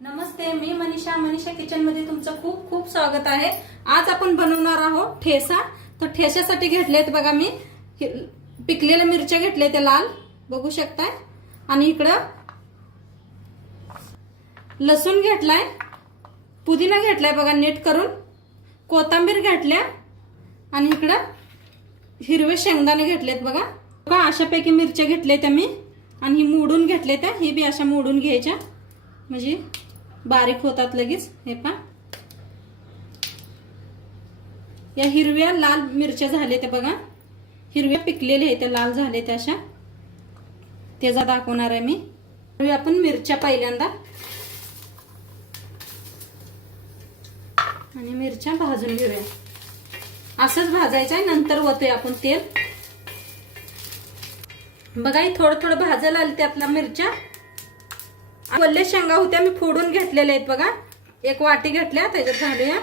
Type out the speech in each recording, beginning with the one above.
नमस्ते, मी Manisha kitchen मध्ये तुमचं खूप खूप स्वागत आहे। आज आपण बनवणार आहोत ठेसा। तर ठेस्यासाठी घेतलेत बघा मी पिकलेल्या मिरच्या घेतल्या त्या लाल बघू शकताय, आणि इकडं लसूण घेतलाय, पुदिना घेतलाय बघा नीट करून, कोथिंबीर घेतल्या, आणि इकडं हिरवे शेंगदाणे घेतलेत बघा अशापैकी मिरच्या घेतल्या मी, आणि ही मोडून घेतल्या त्या, ही बी अशा मोडून घ्यायच्या म्हणजे बारीक होतात लगेच। हे पहा, या हिरव्या लाल मिरच्या झाल्या त्या बघा, हिरव्या पिकलेल्या आहेत त्या, लाल झाले त्या अशा, त्याचा दाखवणार आहे मी। आपण मिरच्या पहिल्यांदा, आणि मिरच्या भाजून घेऊया, असंच भाजायचं, नंतर वतूया आपण तेल बघा। ही थोडं थोडं भाजायला आली त्यातला मिरच्या। वल्ले शेंगा होत्या मी फोडून घेतलेल्या आहेत बघा, एक वाटी घेतल्या, त्याच्यात घालूया,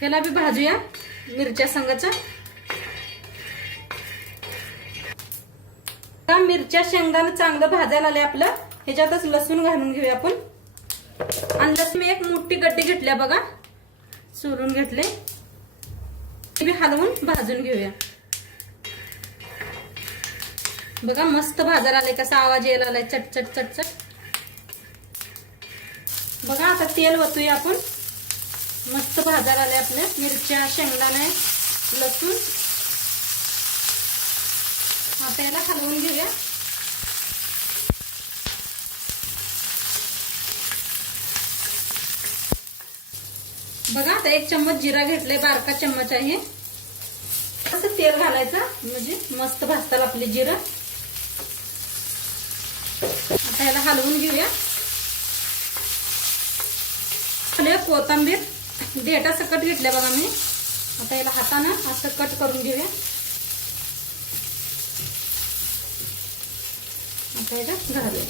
त्याला बी भाजूया मिरच्या संगचा। मिरच्या शेंगदाणे चांगलं भाजायला आले आपलं, ह्याच्यातच लसूण घालून घेऊया आपण। आणि लसूण मी एक मोठी गड्डी घेतल्या बघा, सोलून घेतले, ते बी हलवून भाजून घेऊया बघा। मस्त भाजायला आले, कसा आवाज यायला आलाय, चटचट चटचट बघा। आता तेल वतूया आपण, मस्त भाजायला आले आपल्या मिरच्या शेंगदाणे लसूण। आता याला हलवून घेऊया बघा। आता एक चम्मच जिरा घेतलाय, बारका चम्मच आहे, असं तेल घालायचं म्हणजे मस्त भाजतात आपले जिरा। आता याला हलवून घेऊया, कोथिंबीर देठा सकट घेतल्या बघा मी, आता याला हाताने असं कट करून घेऊया। आता याच्यात घालूया,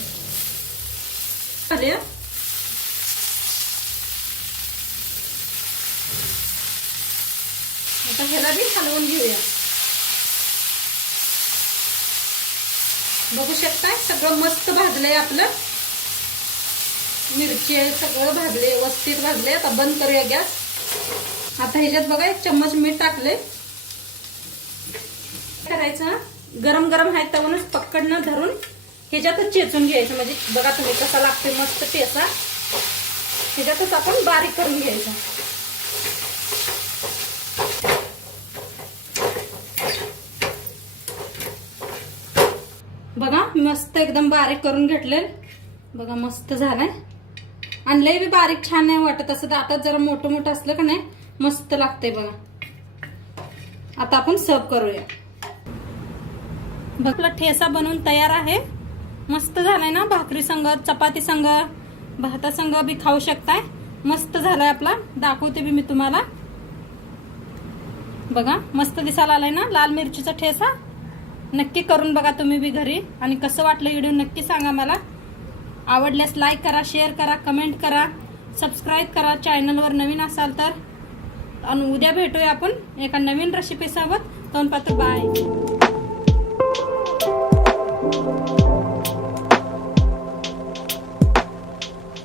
आता ह्याला बी हलवून घेऊया बघू शकताय, सगळं मस्त भाजलंय आपलं, मिरची सगळं भाजले, व्यवस्थित भाजले। आता बंद करूया गॅस। आता ह्याच्यात बघा एक चम्मच मीठ टाकले, करायचं गरम गरम आहे तवनच पकडणं धरून ह्याच्यातच चेचून घ्यायचं, म्हणजे बघा तुम्ही कसा लागते मस्त ठेसा, ह्याच्यातच आपण बारीक करून घ्यायचं बघा। मस्त एकदम बारीक करून घेतले बघा, मस्त झालाय, आणि लय बी बारीक छान नाही वाटत, असं दातात जरा मोठं मोठं असलं का नाही मस्त लागतंय बघा। आता आपण सर्व करूया बघ, आपला ठेसा बनवून तयार आहे, मस्त झालाय ना, भाकरी संग, चपाती संग, भाता संग बी खाऊ शकताय, मस्त झालाय आपला। दाखवते बी मी तुम्हाला बघा, मस्त दिसायला आलाय ना लाल मिरचीचा ठेसा। नक्की करून बघा तुम्ही बी घरी, आणि कसं वाटलं व्हिडिओ नक्की सांगा मला। आवडल्यास लाईक करा, शेअर करा, कमेंट करा, सबस्क्राईब करा चॅनलवर नवीन असाल तर। आणि उद्या भेटूया आपण एका नवीन रेसिपी सोबत, तोपर्यंत बाय।